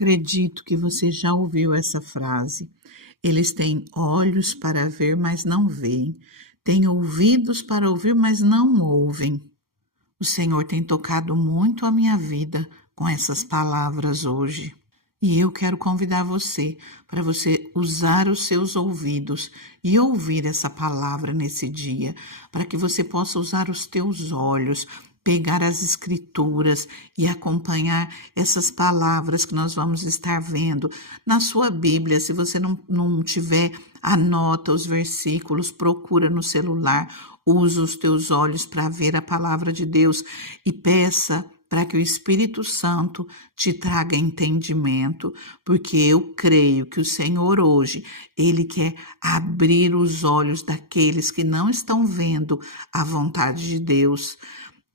Acredito que você já ouviu essa frase. Eles têm olhos para ver, mas não veem. Têm ouvidos para ouvir, mas não ouvem. O Senhor tem tocado muito a minha vida com essas palavras hoje. E eu quero convidar você para você usar os seus ouvidos e ouvir essa palavra nesse dia, para que você possa usar os teus olhos, pegar as escrituras e acompanhar essas palavras que nós vamos estar vendo na sua Bíblia. Se você não tiver, anota os versículos, procura no celular, usa os teus olhos para ver a palavra de Deus e peça para que o Espírito Santo te traga entendimento, porque eu creio que o Senhor hoje, Ele quer abrir os olhos daqueles que não estão vendo a vontade de Deus,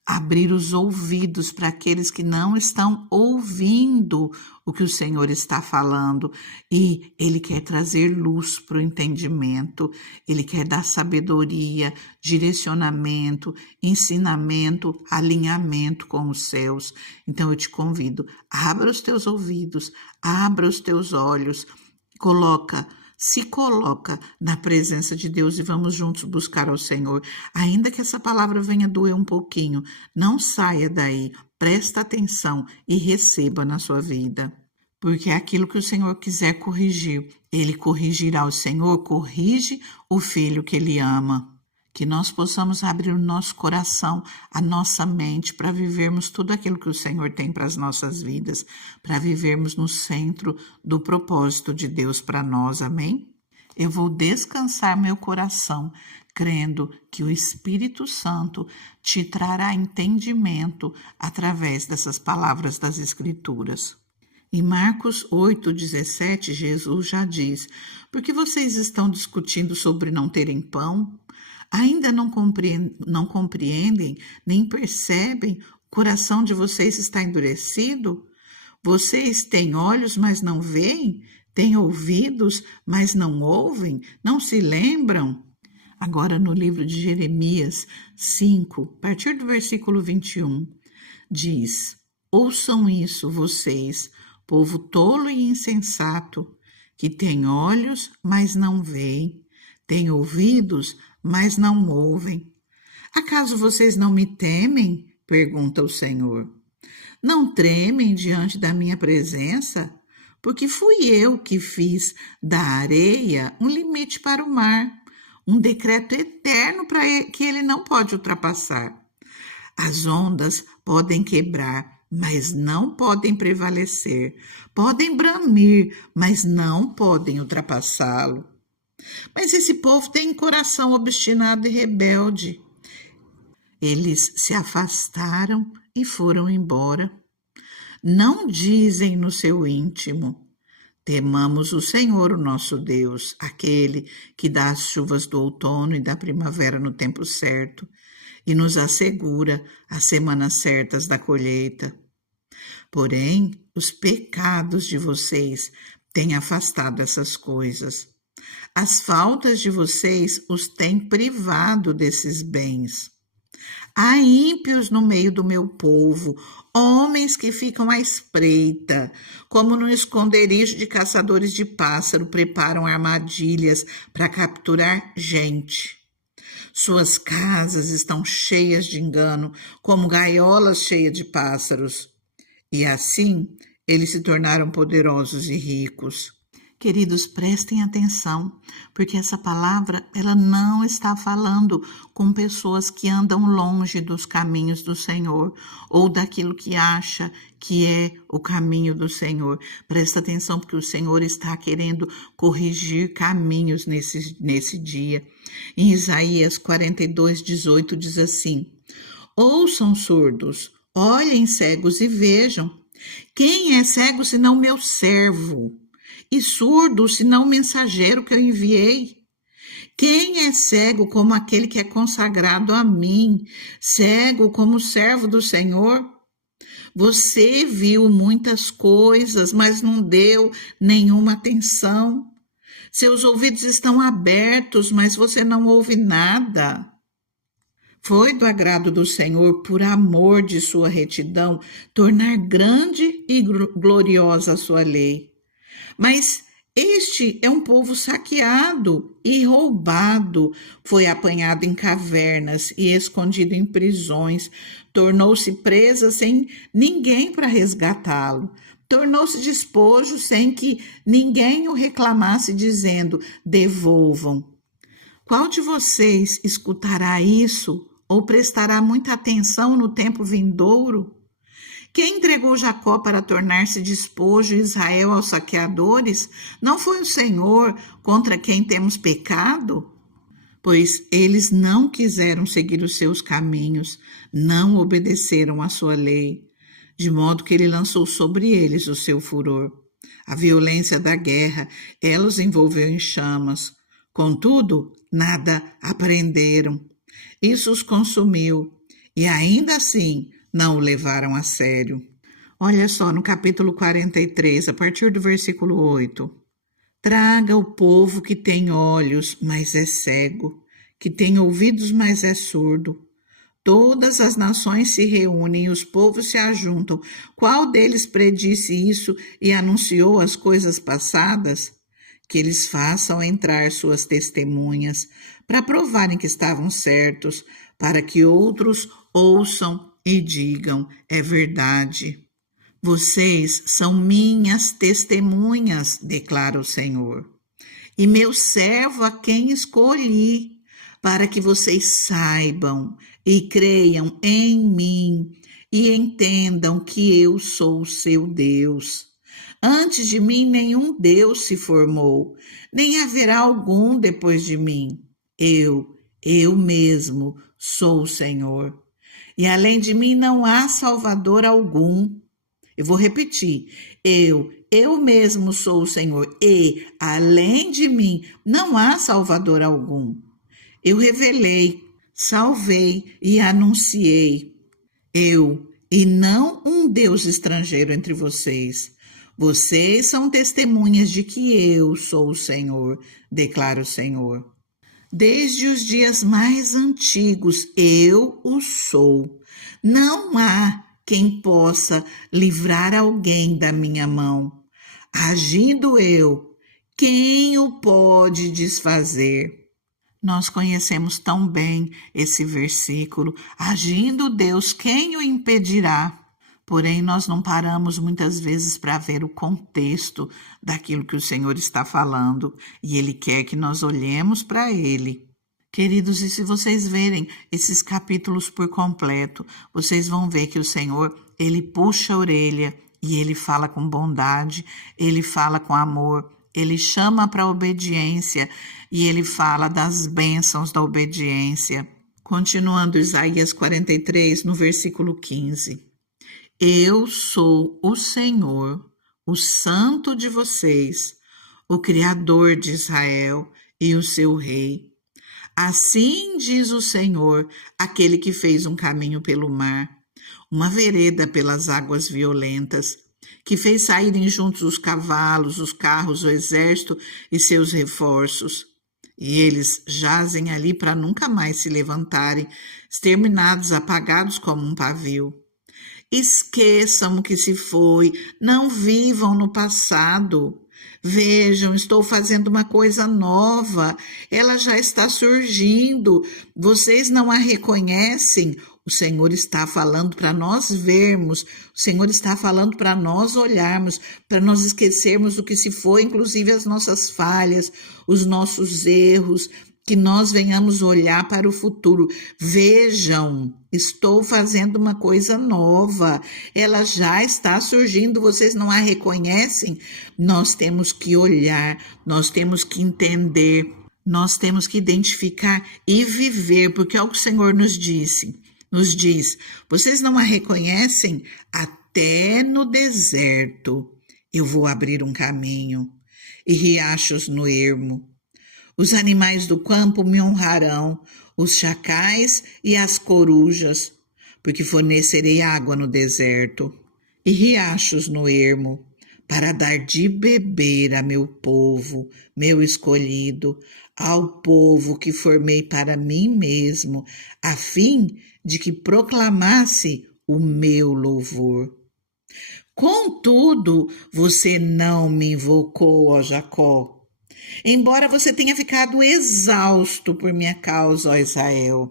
abrir os ouvidos para aqueles que não estão ouvindo o que o Senhor está falando, e Ele quer trazer luz para o entendimento, Ele quer dar sabedoria, direcionamento, ensinamento, alinhamento com os céus. Então eu te convido, abra os teus ouvidos, abra os teus olhos, se coloca na presença de Deus e vamos juntos buscar ao Senhor. Ainda que essa palavra venha doer um pouquinho, não saia daí, presta atenção e receba na sua vida. Porque é aquilo que o Senhor quiser corrigir, Ele corrigirá. O Senhor corrige o filho que Ele ama. Que nós possamos abrir o nosso coração, a nossa mente, para vivermos tudo aquilo que o Senhor tem para as nossas vidas, para vivermos no centro do propósito de Deus para nós, amém? Eu vou descansar meu coração, crendo que o Espírito Santo te trará entendimento através dessas palavras das Escrituras. Em Marcos 8,17, Jesus já diz: por que vocês estão discutindo sobre não terem pão? Ainda não compreendem, nem percebem? O coração de vocês está endurecido? Vocês têm olhos, mas não veem? Têm ouvidos, mas não ouvem? Não se lembram? Agora no livro de Jeremias 5, a partir do versículo 21, diz: ouçam isso, vocês, povo tolo e insensato, que tem olhos, mas não veem, tem ouvidos, mas não ouvem. Acaso vocês não me temem? Pergunta o Senhor. Não tremem diante da minha presença? Porque fui eu que fiz da areia um limite para o mar, um decreto eterno que ele não pode ultrapassar. As ondas podem quebrar, mas não podem prevalecer. Podem bramir, mas não podem ultrapassá-lo. Mas esse povo tem coração obstinado e rebelde. Eles se afastaram e foram embora. Não dizem no seu íntimo: temamos o Senhor, o nosso Deus, aquele que dá as chuvas do outono e da primavera no tempo certo e nos assegura as semanas certas da colheita. Porém, os pecados de vocês têm afastado essas coisas. As faltas de vocês os têm privado desses bens. Há ímpios no meio do meu povo, homens que ficam à espreita, como no esconderijo de caçadores de pássaro, preparam armadilhas para capturar gente. Suas casas estão cheias de engano, como gaiolas cheias de pássaros. E assim, eles se tornaram poderosos e ricos. Queridos, prestem atenção, porque essa palavra, ela não está falando com pessoas que andam longe dos caminhos do Senhor ou daquilo que acha que é o caminho do Senhor. Presta atenção, porque o Senhor está querendo corrigir caminhos nesse dia. Em Isaías 42:18 diz assim: ouçam, surdos, olhem, cegos, e vejam. Quem é cego senão meu servo? E surdo, senão o mensageiro que eu enviei? Quem é cego como aquele que é consagrado a mim, cego como servo do Senhor? Você viu muitas coisas, mas não deu nenhuma atenção. Seus ouvidos estão abertos, mas você não ouve nada. Foi do agrado do Senhor, por amor de sua retidão, tornar grande e gloriosa a sua lei. Mas este é um povo saqueado e roubado, foi apanhado em cavernas e escondido em prisões, tornou-se presa sem ninguém para resgatá-lo, tornou-se despojo sem que ninguém o reclamasse, dizendo: devolvam. Qual de vocês escutará isso ou prestará muita atenção no tempo vindouro? Quem entregou Jacó para tornar-se despojo e Israel aos saqueadores? Não foi o Senhor, contra quem temos pecado? Pois eles não quiseram seguir os seus caminhos, não obedeceram à sua lei, de modo que ele lançou sobre eles o seu furor. A violência da guerra, ela os envolveu em chamas. Contudo, nada aprenderam. Isso os consumiu, e ainda assim não o levaram a sério. Olha só, no capítulo 43, a partir do versículo 8. Traga o povo que tem olhos, mas é cego, que tem ouvidos, mas é surdo. Todas as nações se reúnem e os povos se ajuntam. Qual deles predisse isso e anunciou as coisas passadas? Que eles façam entrar suas testemunhas, para provarem que estavam certos, para que outros ouçam e digam: é verdade. Vocês são minhas testemunhas, declara o Senhor, e meu servo a quem escolhi, para que vocês saibam e creiam em mim e entendam que eu sou o seu Deus. Antes de mim nenhum Deus se formou, nem haverá algum depois de mim. Eu mesmo sou o Senhor. E além de mim não há Salvador algum. Eu vou repetir. Eu mesmo sou o Senhor. E além de mim não há Salvador algum. Eu revelei, salvei e anunciei. E não um Deus estrangeiro entre vocês. Vocês são testemunhas de que eu sou o Senhor, declara o Senhor. Desde os dias mais antigos, eu o sou. Não há quem possa livrar alguém da minha mão. Agindo eu, quem o pode desfazer? Nós conhecemos tão bem esse versículo. Agindo Deus, quem o impedirá? Porém, nós não paramos muitas vezes para ver o contexto daquilo que o Senhor está falando, e Ele quer que nós olhemos para Ele. Queridos, e se vocês verem esses capítulos por completo, vocês vão ver que o Senhor, Ele puxa a orelha e Ele fala com bondade, Ele fala com amor, Ele chama para a obediência e Ele fala das bênçãos da obediência. Continuando Isaías 43, no versículo 15. Eu sou o Senhor, o Santo de vocês, o Criador de Israel e o seu Rei. Assim diz o Senhor, aquele que fez um caminho pelo mar, uma vereda pelas águas violentas, que fez saírem juntos os cavalos, os carros, o exército e seus reforços. E eles jazem ali para nunca mais se levantarem, exterminados, apagados como um pavio. Esqueçam o que se foi, não vivam no passado. Vejam, estou fazendo uma coisa nova, ela já está surgindo, vocês não a reconhecem? O Senhor está falando para nós vermos, o Senhor está falando para nós olharmos, para nós esquecermos o que se foi, inclusive as nossas falhas, os nossos erros, que nós venhamos olhar para o futuro. Vejam, estou fazendo uma coisa nova, ela já está surgindo, vocês não a reconhecem? Nós temos que olhar, nós temos que entender, nós temos que identificar e viver, porque é o que o Senhor nos diz, vocês não a reconhecem? Até no deserto eu vou abrir um caminho e riachos no ermo. Os animais do campo me honrarão, os chacais e as corujas, porque fornecerei água no deserto e riachos no ermo, para dar de beber a meu povo, meu escolhido, ao povo que formei para mim mesmo, a fim de que proclamasse o meu louvor. Contudo, você não me invocou, ó Jacó, embora você tenha ficado exausto por minha causa, ó Israel.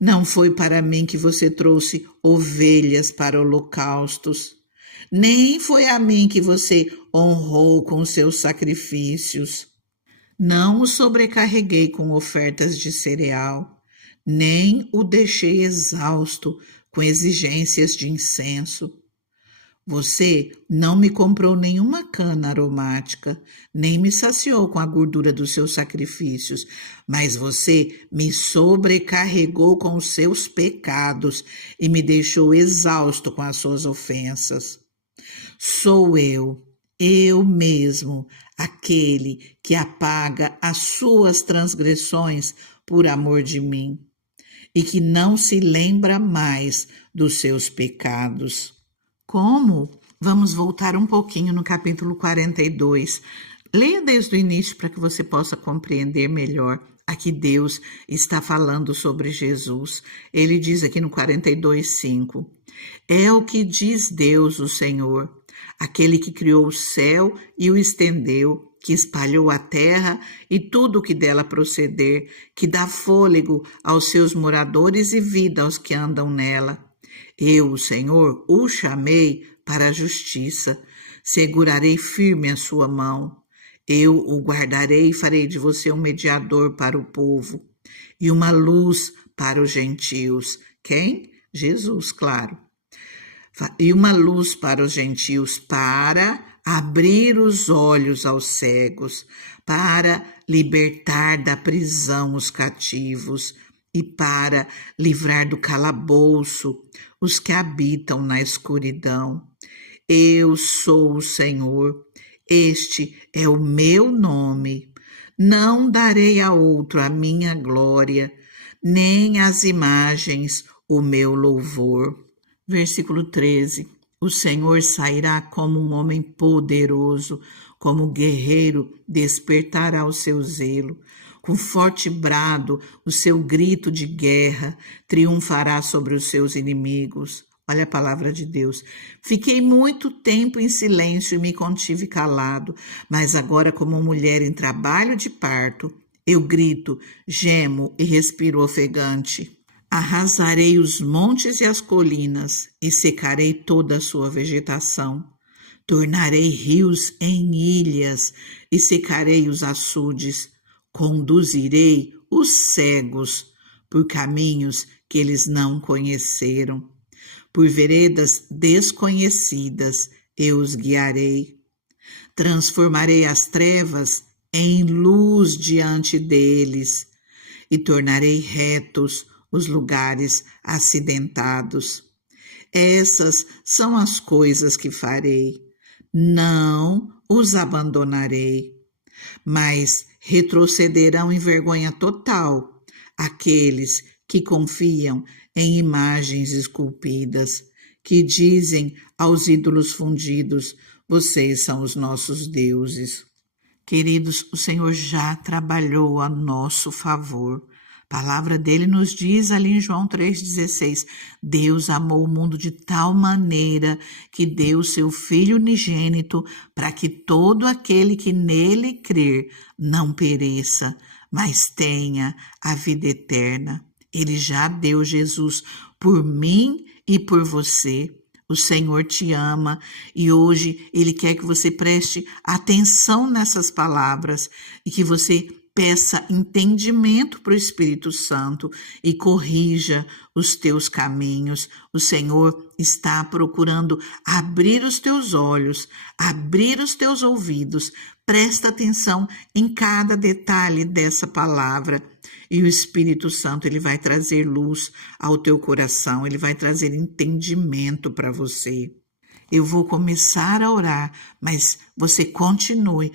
Não foi para mim que você trouxe ovelhas para holocaustos, nem foi a mim que você honrou com seus sacrifícios. Não o sobrecarreguei com ofertas de cereal, nem o deixei exausto com exigências de incenso. Você não me comprou nenhuma cana aromática, nem me saciou com a gordura dos seus sacrifícios, mas você me sobrecarregou com os seus pecados e me deixou exausto com as suas ofensas. Sou eu mesmo, aquele que apaga as suas transgressões por amor de mim e que não se lembra mais dos seus pecados. Como? Vamos voltar um pouquinho no capítulo 42. Leia desde o início para que você possa compreender melhor. Aqui Deus está falando sobre Jesus. Ele diz aqui no 42:5: É o que diz Deus, o Senhor, aquele que criou o céu e o estendeu, que espalhou a terra e tudo o que dela proceder, que dá fôlego aos seus moradores e vida aos que andam nela. Eu, o Senhor, o chamei para a justiça, segurarei firme a sua mão. Eu o guardarei e farei de você um mediador para o povo e uma luz para os gentios. Quem? Jesus, claro. E uma luz para os gentios, para abrir os olhos aos cegos, para libertar da prisão os cativos e para livrar do calabouço os que habitam na escuridão. Eu sou o Senhor, este é o meu nome. Não darei a outro a minha glória, nem às imagens o meu louvor. Versículo 13. O Senhor sairá como um homem poderoso, como guerreiro despertará o seu zelo. Com forte brado, o seu grito de guerra triunfará sobre os seus inimigos. Olha a palavra de Deus. Fiquei muito tempo em silêncio e me contive calado, mas agora, como mulher em trabalho de parto, eu grito, gemo e respiro ofegante. Arrasarei os montes e as colinas e secarei toda a sua vegetação. Tornarei rios em ilhas e secarei os açudes. Conduzirei os cegos por caminhos que eles não conheceram. Por veredas desconhecidas eu os guiarei. Transformarei as trevas em luz diante deles e tornarei retos os lugares acidentados. Essas são as coisas que farei. Não os abandonarei, mas retrocederão em vergonha total aqueles que confiam em imagens esculpidas, que dizem aos ídolos fundidos, vocês são os nossos deuses. Queridos, o Senhor já trabalhou a nosso favor. A palavra dele nos diz ali em João 3,16, Deus amou o mundo de tal maneira que deu seu Filho unigênito para que todo aquele que nele crer não pereça, mas tenha a vida eterna. Ele já deu Jesus por mim e por você. O Senhor te ama e hoje Ele quer que você preste atenção nessas palavras e que você peça entendimento para o Espírito Santo e corrija os teus caminhos. O Senhor está procurando abrir os teus olhos, abrir os teus ouvidos. Presta atenção em cada detalhe dessa palavra. E o Espírito Santo, ele vai trazer luz ao teu coração, ele vai trazer entendimento para você. Eu vou começar a orar mas você continue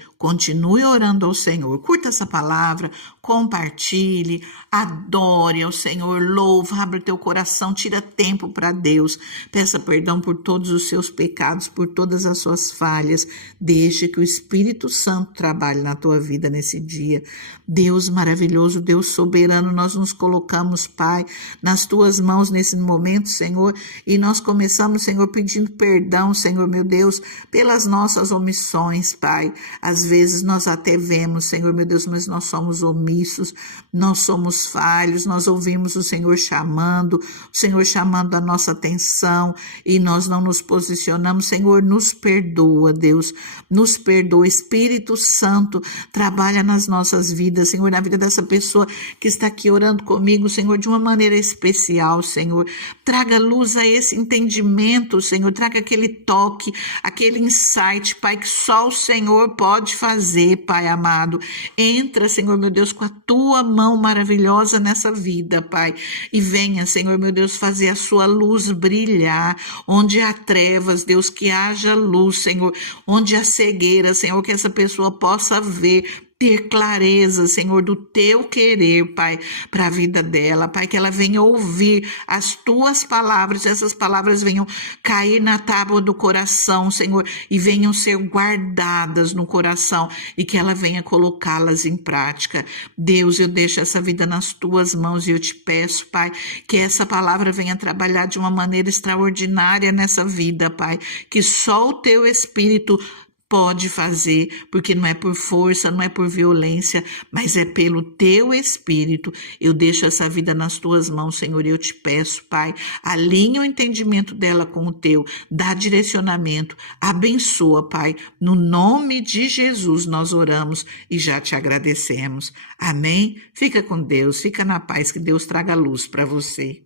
orando ao Senhor. Curta essa palavra, compartilhe, adore ao Senhor, louva, abre o teu coração, tira tempo para Deus, peça perdão por todos os seus pecados, por todas as suas falhas, deixe que o Espírito Santo trabalhe na tua vida nesse dia. Deus maravilhoso, Deus soberano, nós nos colocamos, Pai, nas tuas mãos nesse momento, Senhor, e nós começamos, Senhor, pedindo perdão, Senhor, meu Deus, pelas nossas omissões, Pai. Às vezes nós até vemos, Senhor, meu Deus, mas nós somos omissos, nós somos falhos, nós ouvimos o Senhor chamando a nossa atenção e nós não nos posicionamos. Senhor, nos perdoa, Deus, nos perdoa. Espírito Santo, trabalha nas nossas vidas, Senhor, na vida dessa pessoa que está aqui orando comigo, Senhor, de uma maneira especial, Senhor. Traga luz a esse entendimento, Senhor, traga aquele toque, aquele insight, Pai, que só o Senhor pode fazer, Pai amado. Entra, Senhor, meu Deus, com a tua mão maravilhosa nessa vida, Pai, e venha, Senhor, meu Deus, fazer a sua luz brilhar, onde há trevas, Deus, que haja luz, Senhor, onde há cegueira, Senhor, que essa pessoa possa ver, ter clareza, Senhor, do teu querer, Pai, para a vida dela, Pai, que ela venha ouvir as tuas palavras, essas palavras venham cair na tábua do coração, Senhor, e venham ser guardadas no coração e que ela venha colocá-las em prática. Deus, eu deixo essa vida nas tuas mãos e eu te peço, Pai, que essa palavra venha trabalhar de uma maneira extraordinária nessa vida, Pai, que só o teu Espírito pode fazer, porque não é por força, não é por violência, mas é pelo teu Espírito. Eu deixo essa vida nas tuas mãos, Senhor, e eu te peço, Pai, alinha o entendimento dela com o teu, dá direcionamento, abençoa, Pai, no nome de Jesus nós oramos e já te agradecemos. Amém? Fica com Deus, fica na paz, que Deus traga luz para você.